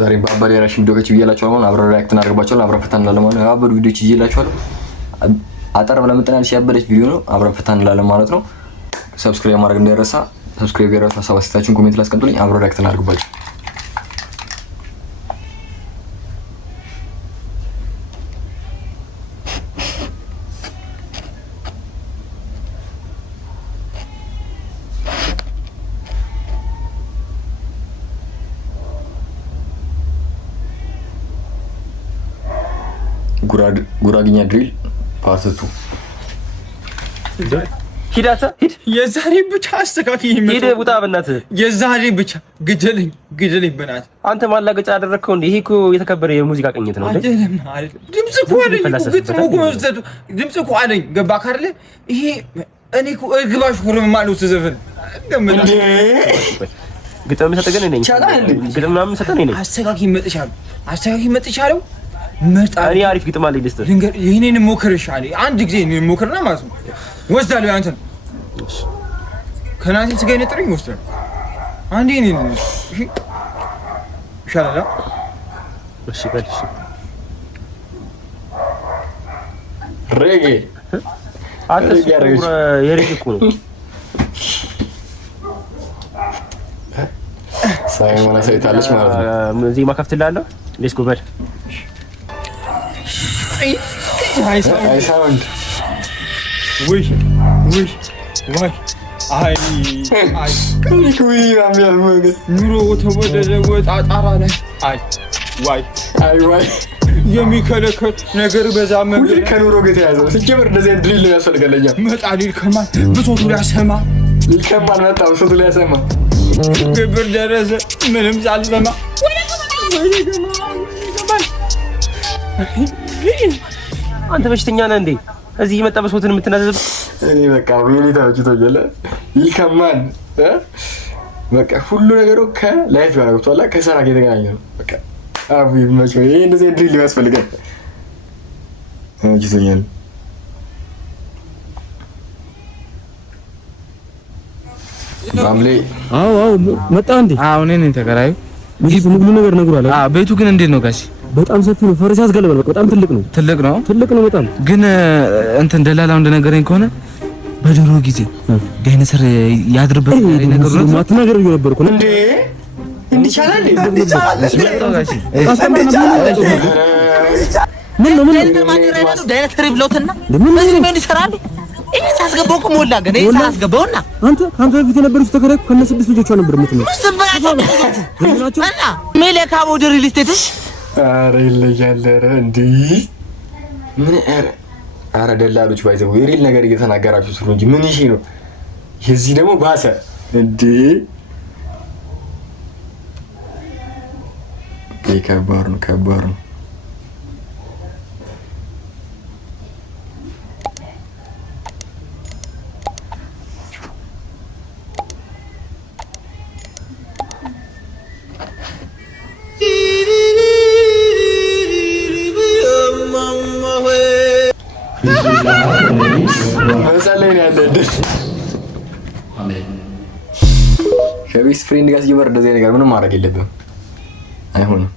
ዛሬ ባባሪ ራሽ ቪዲዮዎች ይያላችኋል ማለት አብረን ሪአክት እናደርግባቸዋለን። አብረን ፈታ እንላለን ማለት ነው። ያበዱ ቪዲዮዎች ይያላችኋል። አጠር ብለን መጥተናል። ሲያበደች ቪዲዮ ነው። አብረን ፈታ እንላለን ማለት ነው። ሰብስክራይብ ማድረግ እንዳይረሳ። ሰብስክራይብ ያደረጉ ሀሳብ አስተያየታችሁን ኮሜንት ላይ አስቀምጡልኝ። አብረን ሪአክት እናደርግባቸው። ጉራግኛ ድሪል ፓርት 2 ሂዳታ ሂድ። የዛሬ ብቻ አስተካክይ። ሂድ ውጣ በእናትህ። የዛሬ ብቻ ግደለኝ በእናትህ። አንተ ማላገጫ አደረግከው እንዴ? ይሄ እኮ የተከበረ የሙዚቃ ቅኝት ነው እንዴ? ድምጽ እኮ አለኝ፣ ድምጽ እኮ አለኝ። ገባህ አይደለ? ይሄ እኔ እኮ እርግባሽ ሆርም ማለት ዘፈን እንዴ? ግጥም ሰጠህ ግን ነኝ። ግጥም ምናምን ሰጠህ ነኝ። አስተካክይ መጥቻለሁ። እኔ አሪፍ ግጥም አለኝ ልስጥህ። ይሄንን ሞክርሽ አለ። አንድ ጊዜ እኔን ሞክርና ማለት ነው ወስዳለሁ። አንተን ከናንተ ስጋ ይነጥረኝ ወስዳለሁ። አንዴ እኔን እሺ ይሻላል። እሺ በልሽ ሬጌ አትስ የሬጌ እኮ ነው። ሳይሞና ሳይታለች ማለት ነው። እዚህ ማከፍትላለሁ። ሌትስ ጎ በል አይ ሳውንድ ወይ ኑሮ ተወደደ ወጣ ጣራ ላይ ዋይ የሚከለከል ነገር በዛ መንገድ ሁሉ ከኑሮ ጋር የተያዘው ሲጀምር እንደዚህ ድሪል ያስፈልገለኛ መጣል ይልከማል ብሶቱ ሊያሰማ ይልከማል መጣ ብሶቱ ሊያሰማ ግብር ደረሰ ምንም ሳልሰማ አንተ በሽተኛ ነህ እንዴ? እዚህ የመጣ በሶትን የምትናዘዝ እኔ በቃ ወይኔ ተመችቶኛል። ይልከማል በቃ ሁሉ ነገሩ ከላይፍ ጋር ገብቷል። ከሰራ ጋር የተገናኘ ነው። በቃ አቡ ይመቸው። ይሄ እንደዚህ ድሪል ያስፈልጋል። ተመችቶኛል። ባምሌ አዎ መጣ እንዴ? አዎ እኔ ነኝ ተከራዩ። ቤቱ ሁሉ ነገር ነግሯል። አዎ ቤቱ ግን እንዴት ነው ጋሽ? በጣም ሰፊ ነው። ፈረስ ያስገለባል። በጣም ትልቅ ነው። ትልቅ ነው በጣም ግን እንትን ደላላው እንደነገረኝ ከሆነ በድሮ ጊዜ ዳይኖሰር ያድርበት ነገር ነው። ማት ነገር ነበር እኮ እንዴ እንዲቻላል ምን ነው ዳይሬክተር ብለውትና ምን ይሰራል? እኔ ሳስገባው እኮ ሞላ ገና ሳስገባውና አንተ በፊት የነበሩት ተከራይ ከነ 6 ልጆቿ ነበር የምትመጣው። ሰባቸው እና ሜሌካ ሞዴል ሪል ስቴትሽ አረ ይለያል። አረ እንዴ ምን አረ ደላሎች ባይዘው የሪል ነገር እየተናገራችሁ ስሩ እንጂ ምን ይሄ ነው? የዚህ ደግሞ ባሰ እንዴ ከባድ ነው። መሰለኝ ያለ ከቤስት ፍሬንድ ጋር ሲጀመር እንደዚህ ነገር ምንም ማድረግ የለብም። አይሆንም።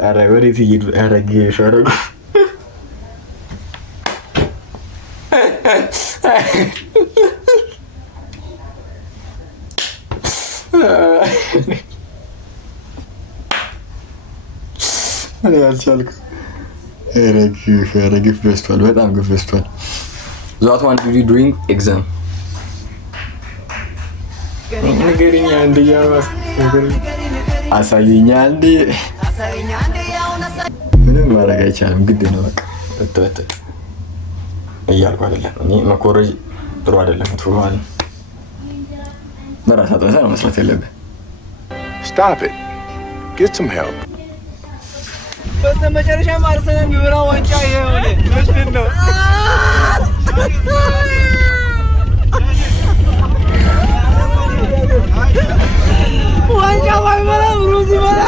ኧረ ወዴት እየሄዱ ሸረጉ አልቻልኩም። ኧረ ግፍ በዝቷል፣ በጣም ግፍ በዝቷል። ዛት ዋን ዱ ዱሪንግ ኤግዛም ነገርኛ እንደ ያማስ አሳየኛ እንደ ምንም ማድረግ አይቻልም። ግድ ነው በቃ ተተተ እያልኩ አይደለም እኔ መኮረጅ ጥሩ አይደለም። ጥሩ አይደለም። በራስ አጥረሳ ነው መስራት ያለብህ። Stop it. Get some help. በስተመጨረሻ አርሰናል የሚበላው ዋንጫ ይሄው ነው። ዋንጫ ባይበላ ሩዝ ይበላ።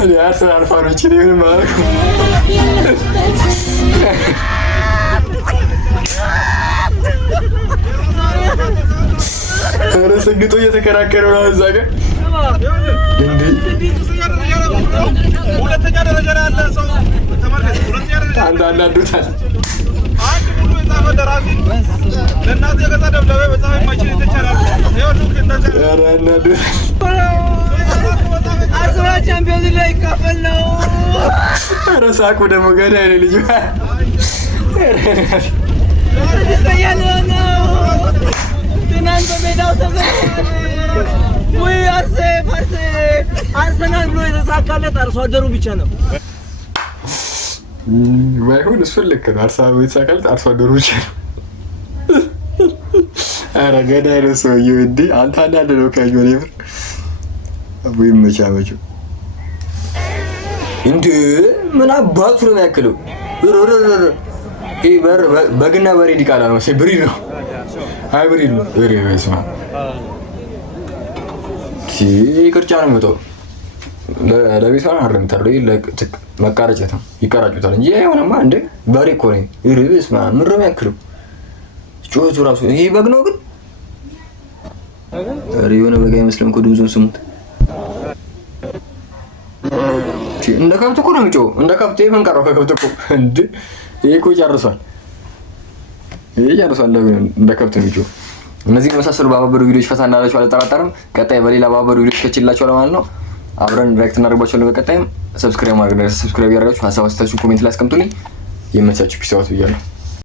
እኔ አርሰናል ፋኖች ነኝ ማለት ነው። ኧረ ሰግጦ እየተከራከረ ነው እዛ ጋር እንዴ! ሁለተኛ ደረጃ ላይ ያለ ሰው ተመልከት። ሁለተኛ ደረጃ አንዳንዶታል አንድ ሙሉ የጻፈ ደራሲ ለእናንተ የገዛ ደብዳቤ በጻፈ ማይችል ይተቻላል። ኧረ እናዱ አርሰናል ቻምፒዮንስ ሊግ ይካፈል ነው። ኧረ ሳቁ ደግሞ ገዳይ ነው ልጁ። ትናንት በሜዳው ተዘግቷል። ወይ አርሰናል ብሎ የተሳካለት አርሶ አደሩ ብቻ ነው። ባይሆን እሱን ልክ ነው። አርሰናል ብሎ የተሳካለት አርሶ አደሩ ብቻ ነው። ኧረ ገዳይ ነው ሰውዬው። እንደ አንተ አንዳንድ ነው ካየሁ ነው የምር ወይ መቻመቹ እንደ ምን አባቱ ነው የሚያክለው? በግና በሬ ዲቃላ ነው። ብሪድ ነው ሃይብሪድ ነው። በስመ አብ ቅርጫ ነው የሚወጣው። ለቤቷ አይደለም ታዲያ መቃረጨት ነው ይቀራጩታል እንጂ አይሆንማ። እንደ በሬ እኮ ነው። በስመ አብ ምን ነው የሚያክለው? ጩኸቱ ራሱ ይሄ በግ ነው ግን የሆነ በግ አይመስልም እኮ ድምፁን ስሙት። እንደ ከብት እኮ ነው የሚጮኸው። እንደ ከብት ምን ቀረው ከከብት እኮ እንደ ይሄ እኮ ጨርሷል። ይሄ ጨርሷል። እንደ ከብት ነው የሚጮኸው። እነዚህ የመሳሰሉ ባባበሩ ቪዲዮዎች ፈታ እንዳላችሁ አልጠራጠርም። ቀጣይ በሌላ ባባበሩ ቪዲዮዎች ከችላችሁ ማለት ነው። አብረን ዳይሬክት እናደርጋችኋለን። በቀጣይም ሰብስክራይብ ያደርጋችሁ ሀሳብ አስተያየታችሁን ኮሜንት ላይ አስቀምጡልኝ። የመቻችሁ ፒስ አውት ብያለሁ።